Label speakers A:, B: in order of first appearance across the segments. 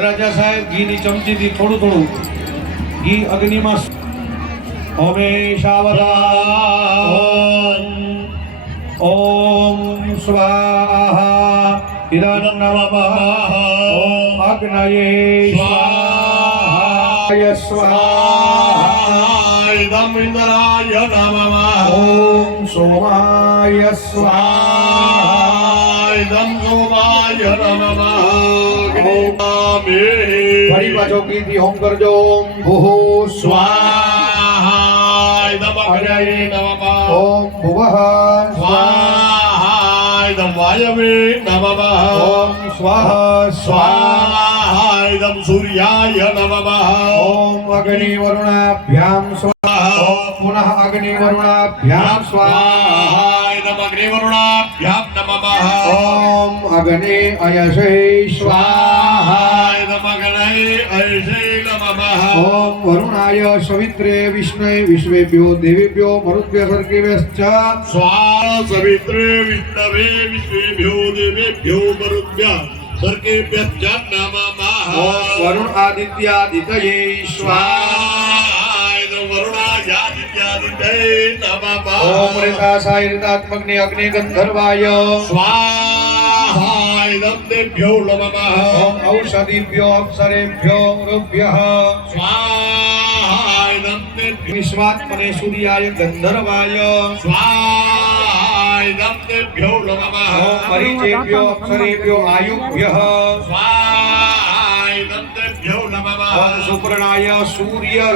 A: રાજા સાહેબ ઘીની ચમચીથી થોડું થોડું ઘી અગ્નિમાં હમેશાવધાન ઓમ સ્વાહા. ઇદં નમઃ ઓમ અગ્નયે સ્વાહા. સ્વાહા.
B: ઇદમ ઇન્દ્રાય નમઃ
A: ઓમ સોમાય સ્વાહા.
B: ઇદમ સોમાય નમઃ
A: પાછો ઘીથી હોમ કરજો ઓમ. ભૂહુ સ્વાહા
B: સ્વાહા ઇદમ અગ્નયે નમઃ
A: ઓમ ભુવઃ.
B: સ્વાહાય ઇદમ વાયવે નમઃ
A: ઓમ સ્વાહા. સ્વાહાય
B: સ્વાહા ઇદમ સૂર્યાય નમઃ
A: ઓમ અગ્નિ વરુણાભ્યામ સ્વાહા. ઓમ પુનઃ અગ્નિ વરુણાભ્યામ સ્વાહા.
B: સ્વાહા ઇદમ અગ્નિવરુણાભ્યામ નમઃ
A: ઓમ અગ્નિ અયસે સ્વાહા. ઓમ વરુણાય સવિત્રે વિષ્ણવે વિશ્વેભ્યો દેવેભ્યો મરુભ્ય સર્ગેભ્યશ્ચ
B: સ્વા સવિત્રે વિષ્ણવે વિશ્વેભ્યો દેવેભ્યો મરુભ્ય સર્ગેભ્યશ્ચ નમઃ
A: વરુણ આદિત્યાદિતયે સ્વાહા.
B: સ્વાહા ઇદમ વરુણાયાદિત્યાદિતે નમઃ.
A: ઓમ રેતાસાય રેતાત્મગ્નિ અગ્નિ ગંધર્વાય.
B: સ્વાહા ઇદમ દેભ્યો નમઃ
A: ઓમ ઔષધિભ્યો અપ્સરેભ્યો ઋભ્યઃ
B: સ્વાહા ઇદમ દેભ્યો
A: વિશ્વાત્મને સૂર્યાય ગંધર્વાય
B: સ્વાહા ઇદમ દેભ્યો નમઃ
A: ઓમ પરિચેભ્યો અપ્સરેભ્યો આયુભ્યઃ
B: સ્વાહા ઇદમ દેભ્યો નમઃ
A: ઓમ સુપ્રણાય સૂર્ય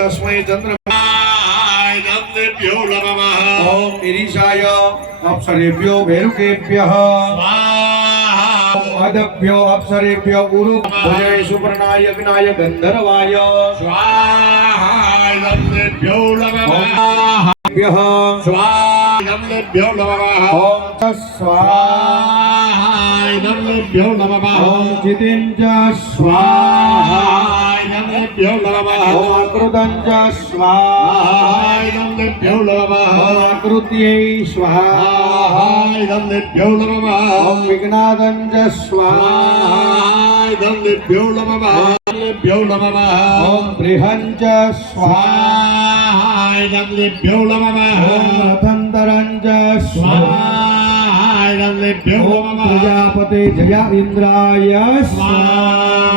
A: अदभ्यो अप्सरेभ्यो
B: गुरु भुजे सुपर्णाय विनाय
A: गन्धर्वाय स्वाहाभ्यो नमः स्वाहाभ्यो
B: नमः
A: ॐ स्वाहाभ्यो नमः ॐ चितिं च स्वाहा ગંધર્વાય
B: સ્વાહા ઇદમ દેભ્યો નમઃ
A: ભ્યઃ
B: સ્વાહા ઇદમ દેભ્યો નમઃ
A: ઓમ સ્વાહા
B: સ્વાહા ઇદમ દેભ્યો નમઃ
A: ઓમ ચિતિં ચ સ્વાહા
B: સ્વાહા ઇદમ
A: પ્રજાપતે જયા ઇન્દ્રાય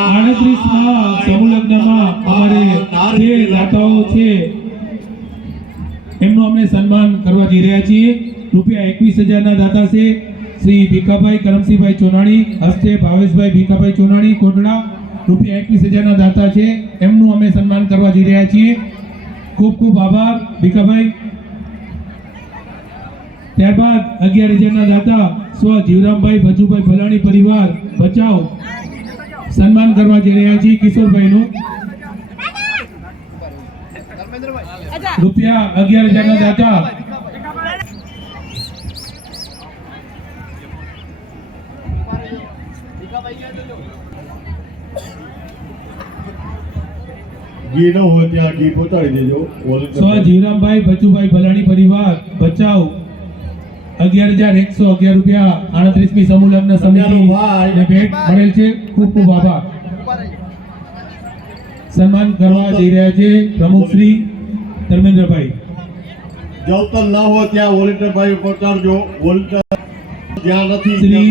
C: આડત્રીસમાં સમૂહલગ્નમાં અમારે જે દાતાઓ છે એમનું અમે સન્માન કરવા જઈ રહ્યા છીએ. રૂપિયા એકવીસ હજારના દાતા છે. શ્રી ભીખાભાઈ કરમસિંહભાઈ ચોનાણી હસ્તે ભાવેશભાઈ ભીખાભાઈ ચોનાણી કોટડા રૂપિયા એકવીસ હજારના દાતા છે. એમનું અમે સન્માન કરવા જઈ રહ્યા છીએ. ખૂબ ખૂબ આભાર ભીખાભાઈ. ત્યારબાદ અગિયાર હજારના દાતા સ્વ જીવરામભાઈ ભજુભાઈ ફલાણી પરિવાર બચાવ. સન્માન કરવા જઈ રહ્યા છીએ કિશોરભાઈનું. રૂપિયા અગિયાર હજારના દાતા.
B: ઘી ન હોય ત્યાં ઘી પહોંચાડી દેજો.
C: સ્વ જીવરામભાઈ ભચુભાઈ ભલાણી પરિવાર બચાવ. અગિયાર હજાર એકસો અગિયાર રૂપિયા આડત્રીસમી સમૂહ લગ્ન સમિતિ ભેટ મળેલ છે. ખૂબ ખૂબ આભાર. સન્માન કરવા જઈ રહ્યા છે પ્રમુખ શ્રી ધર્મેન્દ્રભાઈ.
B: જવતર ના હોય ત્યાં વોલેન્ટિયરભાઈ પહોંચાડજો વોલેન્ટિયર જ્યાં નથી
C: શ્રી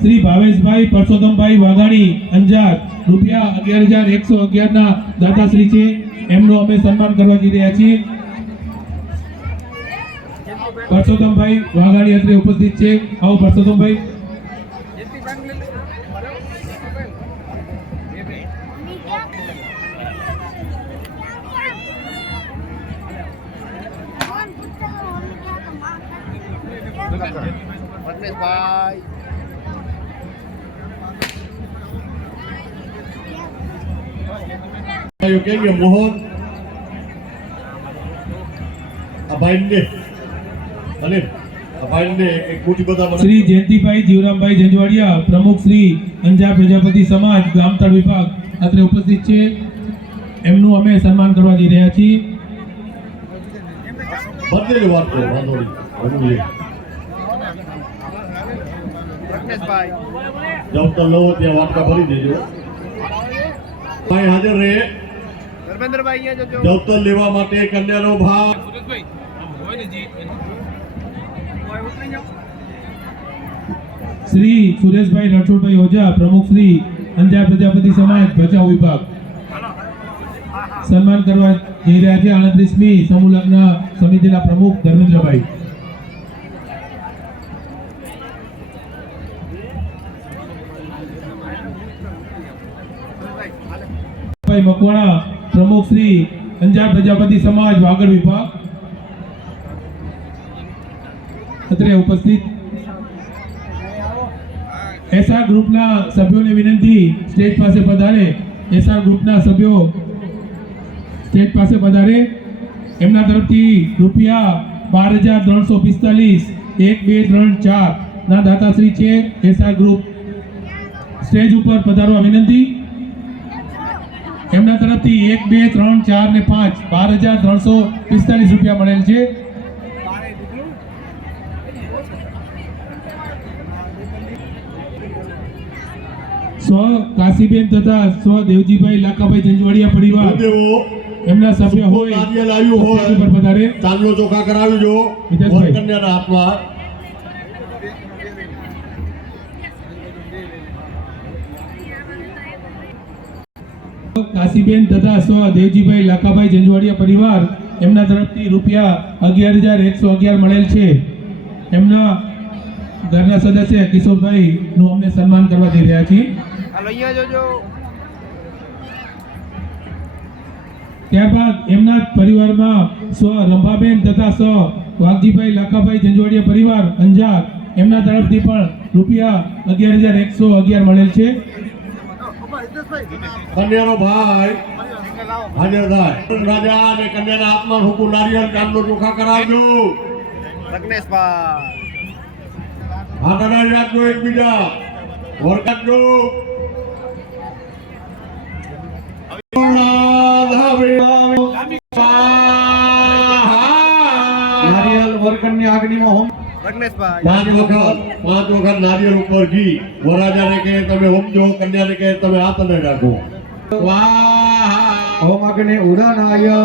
C: શ્રી ભાવેશભાઈ પરસોત્તમભાઈ વાઘાણી અંજાર. રૂપિયા અગિયાર હજાર એકસો અગિયાર ના દાતાશ્રી છે. એમનું અમે સન્માન કરવા જઈ રહ્યા છીએ. પરસોત્તમભાઈ વાઘાણી અત્રે ઉપસ્થિત છે. આવો પરસોત્તમભાઈ.
B: ભાઈ કે મોહન આ ભાઈને અને આ એક મોટી બધા
C: શ્રી જયંતિભાઈ જીવરામભાઈ જંજવાડિયા પ્રમુખ શ્રી અંજા પ્રજાપતિ સમાજ ગામતળ વિભાગ અત્રે ઉપસ્થિત છે. એમનું અમે સન્માન કરવા જઈ રહ્યા છીએ.
B: બધે વાત કરો વાંધો નહીં. જવતર લો ત્યાં વાટકા ભરી દેજો. ભાઈ હાજર રહે.
D: ધર્મેન્દ્રભાઈ
B: લેવા માટે કન્યાનો ભાવ
C: શ્રી સુરેશભાઈ રણછોડભાઈ ઓઝા પ્રમુખ શ્રી અંજા પ્રજાપતિ સમાજ ભચાઉ વિભાગ. સન્માન કરવા જઈ રહ્યા છે આડત્રીસમી સમૂહ લગ્ન સમિતિના પ્રમુખ ધર્મેન્દ્રભાઈ મકવાણા પ્રમુખ શ્રી અંજાર પ્રજાપતિ સમાજ વાગડ વિભાગ. અત્રે ઉપસ્થિત એસઆર ગ્રુપના સભ્યોને વિનંતી સ્ટેજ પાસે પધારે. એસઆર ગ્રુપના સભ્યો સ્ટેજ પાસે પધારે. એમના તરફથી રૂપિયા બાર હજાર ત્રણસો પિસ્તાલીસ, એક, બે, ત્રણ, ચાર ના દાતાશ્રી છે. એસઆર ગ્રુપ સ્ટેજ ઉપર પધારવા વિનંતી. એમના તરફથી એક, બે, ત્રણ, ચાર ને પાંચ બાર હજાર ત્રણસો પિસ્તાલીસ રૂપિયા મળેલ છે. સ્વ કાશીબેન તથા સ્વ દેવજીભાઈ લાકાભાઈ જંજવાડિયા પરિવાર એમના સભ્ય હોય
B: નારિયેલ આવ્યું હોય
C: પર પધારે.
B: ચાંદલો ચોખા કરાવી જો કન્યાના હાથમાં
C: કાશીબેન તથા સ્વ દેવજીભાઈ લાકાભાઈ જંજવાડિયા પરિવાર એમના તરફથી રૂપિયા અગિયાર હજાર એકસો અગિયાર મળેલ છે. એમના ઘરના સદસ્ય કિશોરભાઈનું અમને સન્માન કરવા જઈ રહ્યા છીએ.
D: હાલો અહીંયા જોજો
C: ત્યારબાદ એમના પરિવારમાં સ્વ રંભાબેન તથા સ્વ વાઘજીભાઈ લાખાભાઈ જંજવાડિયા પરિવાર અંજાર એમના તરફથી પણ રૂપિયા અગિયાર હજાર એકસો અગિયાર મળેલ છે.
B: કન્યાનો ભાઈ રાજા અને કન્યાના હાથમાં હુકુ નારિયેળ ચાંદલો ચોખા કરાવજો.
D: લગ્નેશભાઈ
B: હાથ અડાડી રાખજો એકબીજા. વરકાટજો
A: નારિયેલ હોમ.
B: પાંચ વખત પાંચ વખત નારિયેળ ઉપર ઘી. વરરાજાને કહે તમે હોમજો કન્યાને કહે તમે હાથ રાખો.
A: ઓમ અગ્નિ ઉદનાય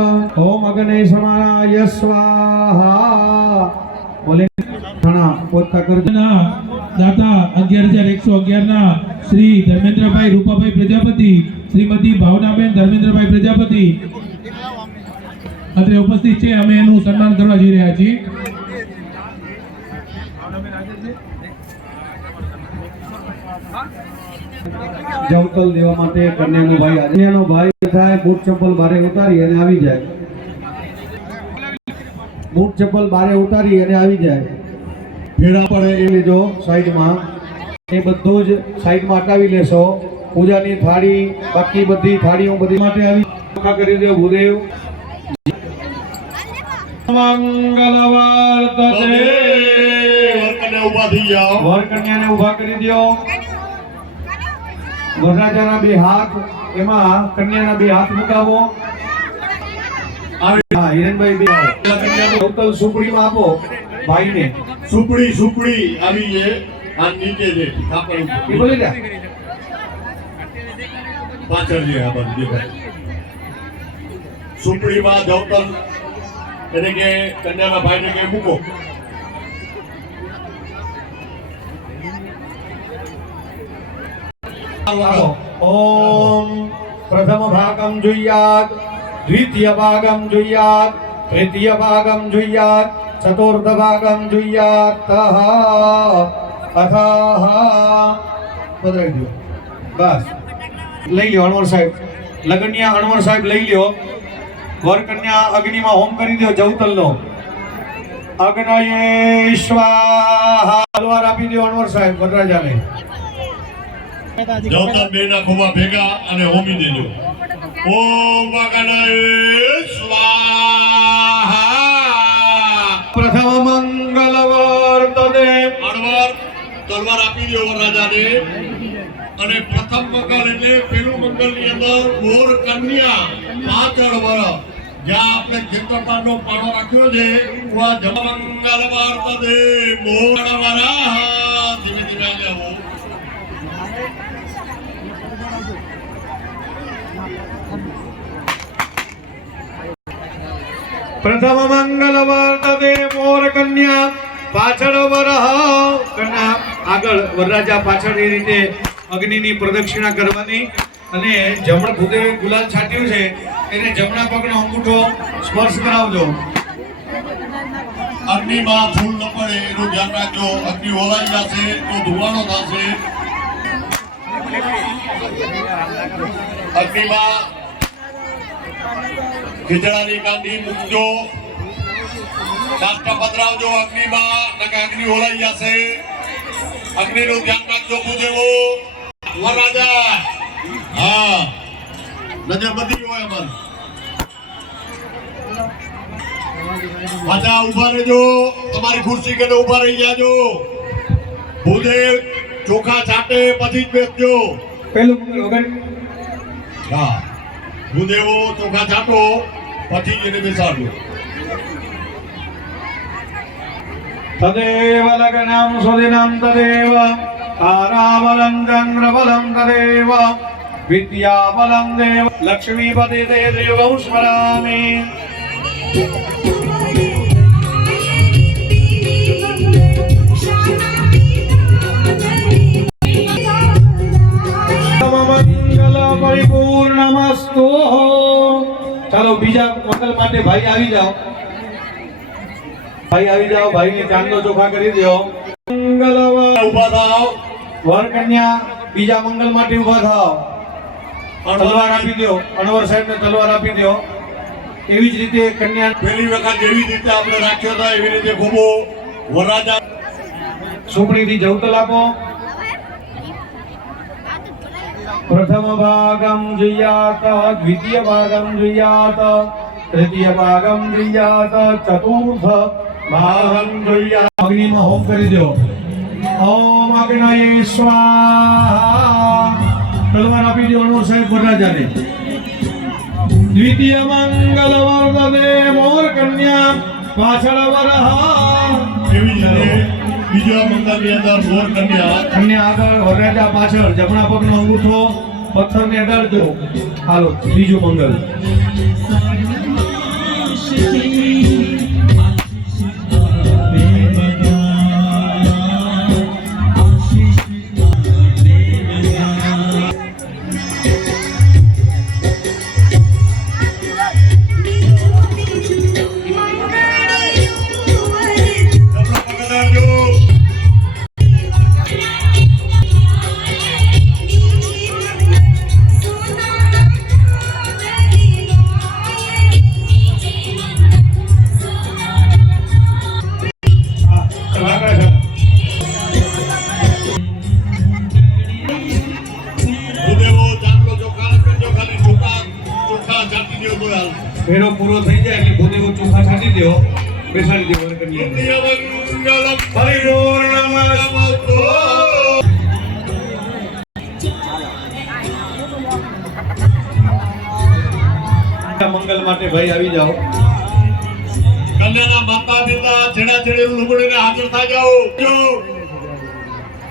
A: ઓમ અગ્નિ સમાનાય સ્વાહા. બોલે ઘણા પોતા કરજો.
C: દાતા અગિયાર હજાર એકસો અગિયાર ના શ્રી ધર્મેન્દ્રભાઈ રૂપાભાઈ પ્રજાપતિ, શ્રીમતી ભાવનાબેન ધર્મેન્દ્રભાઈ પ્રજાપતિ. અત્રે ઉપસ્થિત છે, અમે એનું સન્માન કરવા જઈ રહ્યા છીએ.
A: જવકલ દેવા માટે કન્યાનો ભાઈ કન્યાનો ભાઈ થાય, બૂટ ચપ્પલ બારે ઉતારી અને આવી જાય. બૂટ ચપ્પલ બારે ઉતારી અને આવી જાય.
B: ભેડા પડે
A: એ લેજો સાઈડમાં. એ બધું જ સાઈડમાં હટાવી લેશો. પૂજાની થાળી બાકી બધી થાળીઓ બધી માટે આવી. કરી દે ભૂદેવ. કન્યાને ઊભા કરી દો વરરાજાના બે હાથ એમાં કન્યાના બે હાથ મુકાવો.
B: આવી.
A: હા હિરેનભાઈ બે.
B: કન્યાનો.
A: ઉત્તલ સુપડીમાં આપો ભાઈને.
B: સુપડી સુપડી આવી છે. આ નીચે છે કાપડ
A: એ
B: ઉપર.
A: બોલી જા
B: પાછળ છે આ બાજુ દેખાય સુપડીમાં જવતલ એને કે કન્યાના ભાઈને કે મૂકો
A: ઓમ પ્રથમ ભાગમ જોઈયાત દ્વિતીય ભાગમ જોઈયાત તૃતીય ભાગમ જોઈયાત ચતુર્થ ભાગમ જોઈયાત અથઃ પધરાવી દો. બસ. લઈ લ્યો અણવર સાહેબ. લગનિયા અણવર સાહેબ લઈ લ્યો. વર અગ્નિમાં હોમ કરી દો જવતલનો. અગ્નયે સ્વાહા. તલવાર આપી દો અણવર સાહેબ વરરાજાને.
B: જવતલ બે ના ખોબા ભેગા અને હોમી દેજો. ઓમ સ્વાહા.
A: પ્રથમ
B: આપી દો રાજાને. અને પ્રથમ મંગલ એટલે પેલું મંગલની અંદર મોર કન્યા પાછળ વર.
A: પ્રથમ મંગલ વર્તદે મોર કન્યા પાછળ વરહ કન્યા આગળ વરરાજા પાછળ એ રીતે અગ્નિની પ્રદક્ષિણા કરવાની અને જમણ ભૂદે ગુલાલ છાટ્યું છે, એને જમણા પગનો અંગૂઠો સ્પર્શ કરાવજો.
B: અગ્નિમાં ફૂલ ન પડે એનું ધ્યાન રાખજો. અગ્નિ ઓલાઈ જશે તો ધુવાણો થશે. અગ્નિમાં ખીચડાની કાંડી મૂકજો. નાસ્તા પધરાવજો અગ્નિમાં નકા અગ્નિ ઓલાઈ જશે. અગ્નિનું ધ્યાન રાખજો પૂજેવો વરરાજા. હા. નજર બધી હોય અમારી. પાછા ઊભા રહેજો. તમારી ખુરશી કે ઊભા રહી જાજો ભૂદેવ ચોખા છાટે પછી જ બેસજો.
A: પેલું
B: હા. ભૂદેવો ચોખા છાટો પછી જ એને બેસાડજો.
A: તદેવ લગ્નમ સુદિનમ તદેવ તારાબલમ ચંદ્રબલમ તદેવ વિદ્યાબલમ દેવ લક્ષ્મીપતિ તે દેવં સ્મરામિ મંગલ પરિપૂર્ણમસ્તુ ચાલો બીજા મંગલ માટે ભાઈ આવી જાઓ ભાઈ આવી જાઓ ભાઈને ચાંદનો ચોખા કરી દો મંગલ
B: ઊભા થાવ
A: વર કન્યા બીજા મંગલ માટે ઊભા થાઓ। તલવાર આપી દો અનવર સાહેબને તલવાર આપી દો એવી જ રીતે કન્યા
B: પેલી વખત જેવી રીતે આપણે રાખ્યો હતા એવી રીતે ઘૂમો વરરાજા
A: સુપડીથી જવતલ આપો. પ્રથમ ભાગમ જુયાત દ્વિતીય ભાગમ જુયાત તૃતીય ભાગમ જુયાત ચતુર્થ ભાગમ જુયાત અગ્નિમાં હોમ કરી દો. ઓમ અગ્નયે સ્વાહા. તલવાર આપી દો અણુ સાહેબ વરરાજાને. દ્વિતીય મંગલ વર્તને મોર કન્યા પાછળ વરહા.
B: એવી જ બીજા મંગલની અંદર મોર કન્યા.
A: કન્યા આગળ વરરાજા પાછળ જમણા પગનો અંગૂઠો પથ્થરને અડાડજો હાલો બીજું મંગલ. મંગલ માટે ભાઈ આવી જાઓ.
B: કન્યાના માતા પિતા છેડા છેડેલું લુગડીને હાજર થઈ જાઓ.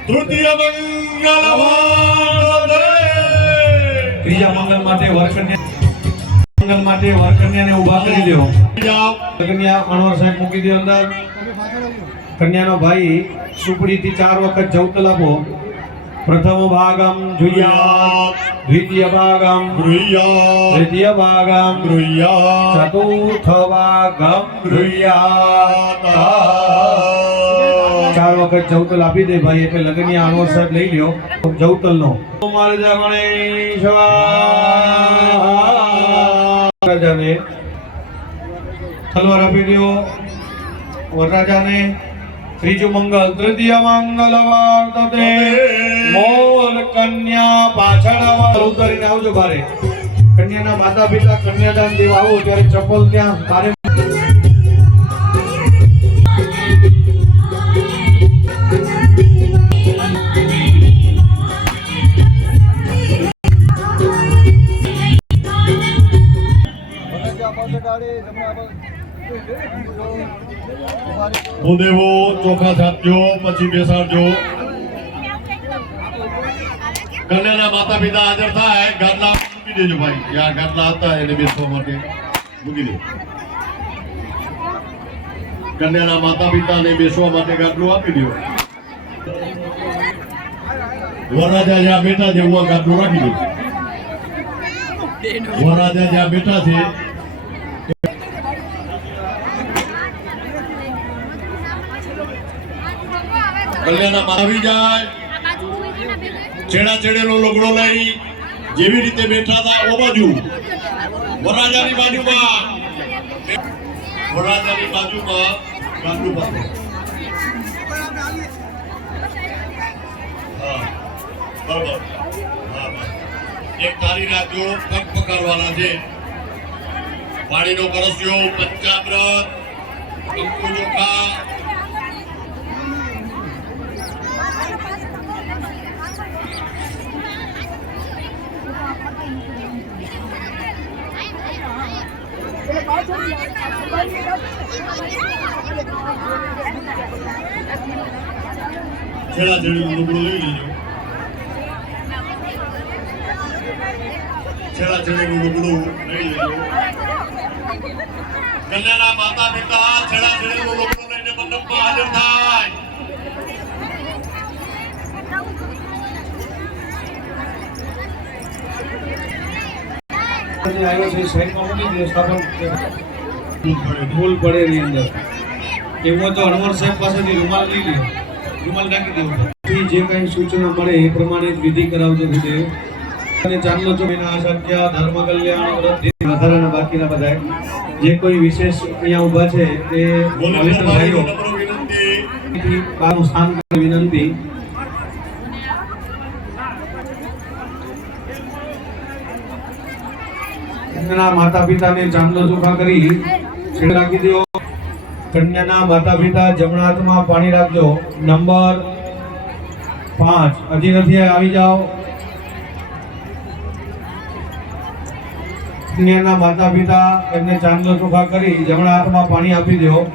B: તૃતીય મંગલ
A: ત્રીજા મંગલ માટે વરકન્યા મંગલ માટે વરકન્યાને ઊભા કરી
B: દેવો.
A: કન્યા અણવર સાહેબ મૂકી દે અંદર. કન્યાનો ભાઈ સુપડીથી ચાર વખત જવતલ આપો. પ્રથમ ભાગમ આમ દ્વિતીય ભાગમ गृह्या
B: ગૃહ્યા
A: ચતુર્થ ભાગમ ગૃહ્યાત ચાર વખત જવતલ આપી દે ભાઈ એટલે લગ્ન અણવર સાહેબ લઈ લ્યો. જવતલ નો મારે ગણેશ તલવાર આપી દો વરરાજાને ત્રીજું મંગલ તૃતીય મંગલ વર્તતે મોર કન્યા પાછળ ઉતરીને આવજો ભારે. કન્યાના માતા પિતા કન્યાદાન દેવા આવો, ત્યારે ચપ્પલ ત્યાં બારે
B: ભૂદેવો, ચોખા છાપજો પછી બેસાડજો. કન્યાના માતા પિતા હાજર થાય ગાદલા મૂકી દેજો ભાઈ. જ્યાં ગાદલા હતા, એને બેસવા માટે મૂકી દેજો કન્યાના માતા પિતાને બેસવા માટે ગાદલું આપી દો. વરરાજા જ્યાં બેઠા છે હું ગાદલું રાખી દઉં વરરાજા જ્યાં બેઠા છે કલ્યાણના આવી જાય. છેડા છેડેલો લોગડો લઈ જેવી રીતે બેઠા હતા ઓ બાજુ. વરાજાની બાજુમાં. વરાજાની બાજુમાં ગાંડું. હા, બરાબર. એક તારી રાખજો પકડવાના છે. પાણીનો પરસ્યો પંચામૃત કંકુ ચોખા છેડા છેડી લુગડું લઈ લેજો. છેડા છેડીનું લુગડું લઈ લેજો. કન્યાના માતા પિતા છેડા છેડીનું લુગડું લઈને મંડપમાં હાજર થાય.
A: જે આવ્યો છે સાઈડમાં મૂકી સ્થાપન ફૂલ પડે એની અંદર. એવું તો અનવર સાહેબ પાસેથી રૂમાલ લઈ લ્યો. રૂમાલ નાખી દેવો. જે કંઈ સૂચના મળે એ પ્રમાણે જ વિધિ કરાવજો વિધિ. અને ચાંદલો ચોવીના અસંખ્ય ધર્મ કલ્યાણ વૃદ્ધિ વધારાના બાકીના બધા. જે કોઈ વિશેષ અહીંયા ઊભા છે તે ભાઈઓ.
B: વિનંતી.
A: સ્થાન વિનંતી. કન્યાના માતા પિતાને ચાંદલો ચોખા કરી રાખી દો કન્યાના માતા પિતા જમણા હાથમાં પાણી રાખજો. નંબર પાંચ, હજી નથી આવી જાઓ. કન્યાના માતા પિતા એમને ચાંદલો ચોખા કરી જમણા હાથમાં પાણી આપી દો.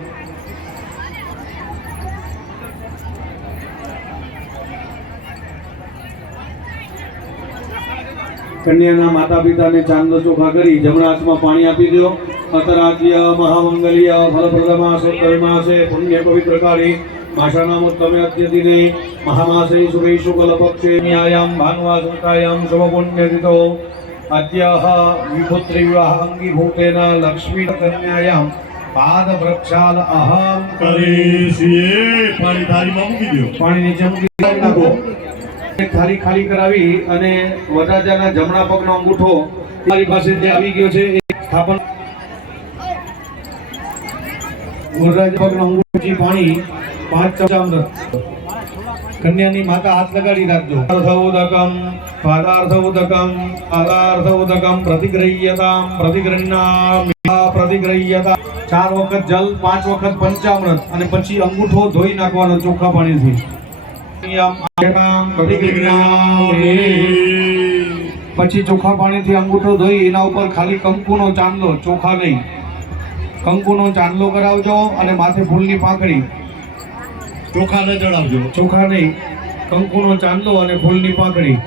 A: કન્યાના માતા પિતાને ચાંદો ચોખા કરી જમણા હાથમાં પાણી આપી દો અતરાજ્ય મહામંગલ્ય ફલપ્રદમાસે કર્માસે પુણ્ય પવિત્રકારી માસાનામોત્તમે અદ્યદિને મહામાસે શુભે શુક્લ પક્ષે ન્યાયામ ભાનુવા સુતાયામ શુભ પુણ્યતિતો અદ્યઃ વિપુત્રી વિવાહ અંગીભૂતેન લક્ષ્મી કન્યાયામ. પાદ પ્રક્ષાલ અહમ
B: કરી છીએ. પાણી થાળીમાં મૂકી દો.
A: પાણી નીચે મૂકી નાખો થાળી ખાલી કરાવી અને વરરાજાના જમણા પગનો અંગૂઠો મારી પાસે જે આવી ગયો છે. એ સ્થાપન વરરાજ પગનો અંગૂઠી પાણી પાંચ ચમચામૃત કન્યાની માતા હાથ લગાડી રાખજો. અર્થઉદકમ પાદાર્થઉદકમ આદાર્થઉદકમ પ્રતિગ્રહ્યતા પ્રતિગ્રહ્ણામિ પ્રતિગ્રહ્યતા. ચાર વખત જલ, પાંચ વખત પંચામૃત અને પછી અંગૂઠો ધોઈ નાખવાનો ચોખ્ખા પાણીથી. પછી ચોખ્ખા પાણીથી અંગૂઠો ધોઈ એના ઉપર ખાલી કંકુનો ચાંદલો ચોખા નહીં. કંકુનો ચાંદલો કરાવજો અને માથે ફૂલની ચોખા
B: ન ચડાવજો.
A: ચોખા નહીં કંકુનો ચાંદલો અને ફૂલની પાંખડી.